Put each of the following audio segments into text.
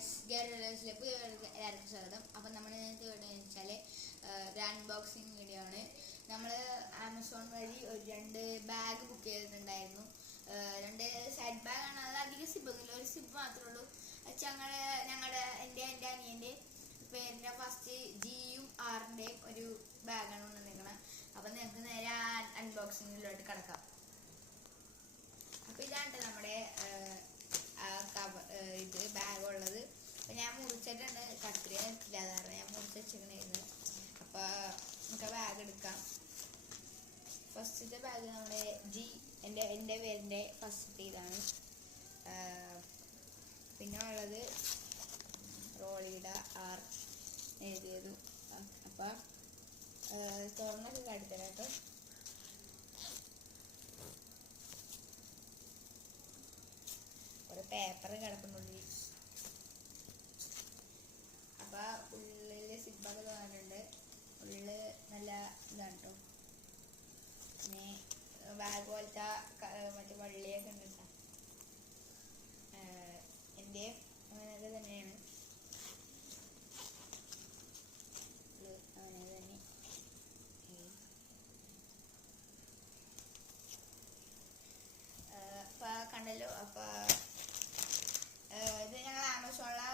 Guys ഗാരേജിലേക്ക് എല്ലാവർക്കും സ്വാഗതം. അപ്പം നമ്മൾ ഇന്നത്തെ വീഡിയോ എന്ന് വെച്ചാൽ ഒരു അൺബോക്സിങ് വീഡിയോ ആണ്. നമ്മൾ ആമസോൺ വഴി ഒരു 2 ബാഗ് ബുക്ക് ചെയ്തിട്ടുണ്ടായിരുന്നു. 2 സൈഡ് ബാഗാണ്. അത് അധികം സിബൊന്നുമില്ല, ഒരു സിബ് മാത്രമേ ഉള്ളൂ. ഞങ്ങളുടെ എൻ്റെ അനിയൻ്റെ പേരിൻ്റെ ഫസ്റ്റ് ജിയും ആറിൻ്റെയും ഒരു ബാഗാണ് കൊണ്ടുവന്നിരിക്കുന്നത്. അപ്പം നിങ്ങൾക്ക് നേരെ അൺബോക്സിങ്ങിലോട്ട് കിടക്കാം. അപ്പം ഇതാണ് നമ്മുടെ ഇത് ബാഗ് ഉള്ളത്. അപ്പം ഞാൻ മുറിച്ചിട്ടുണ്ട്, കത്രിക ഇല്ലാതെ കാരണം ഞാൻ മുറിച്ച് വെച്ചിരിക്കണായിരുന്നു. അപ്പോൾ നമുക്ക് ബാഗ് എടുക്കാം. ഫസ്റ്റത്തെ ബാഗ് നമ്മുടെ ജി എൻ്റെ പേരിൻ്റെ ഫസ്റ്റത്തെ ഇതാണ്. പിന്നെ ഉള്ളത് റോളിയുടെ ആർ എഴുതിയതും. അപ്പം തുറന്നൊക്കെ കാട്ടിത്തരാം കേട്ടോ. ഒരു പേപ്പർ കിടക്കുന്നുള്ളിൽ. അപ്പൊ ഉള്ളില് സിബൊക്കെ തോന്നുന്നുണ്ട്. ഉള്ളില് നല്ല ഇതാണ് കേട്ടോ. പിന്നെ ബാഗ് പോലത്തെ മറ്റേ വള്ളിയൊക്കെ ഉണ്ട് കേട്ടോ. എൻ്റെ അങ്ങനെയൊക്കെ തന്നെയാണ്. അങ്ങനെ തന്നെ അപ്പൊ കണ്ടല്ലോ. അപ്പൊ ഇത് ഞങ്ങൾ ആമസോണിലാണ്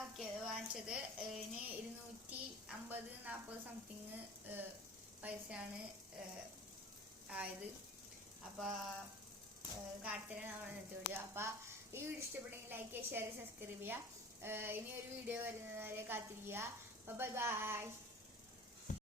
വാങ്ങിച്ചത്. ഇതിന് 250-40 സംതിങ് പൈസയാണ് ആയത്. അപ്പോൾ കാട്ടിത്തരാൻ നമ്മൾ ഇന്നത്തെ വീഡിയോ. അപ്പോൾ ഈ വീഡിയോ ഇഷ്ടപ്പെട്ടെങ്കിൽ ലൈക്ക് ചെയ്യുക, ഷെയർ, സബ്സ്ക്രൈബ് ചെയ്യുക. ഇനി ഒരു വീഡിയോ വരുന്നവരെ കാത്തിരിക്കുക. Bye bye.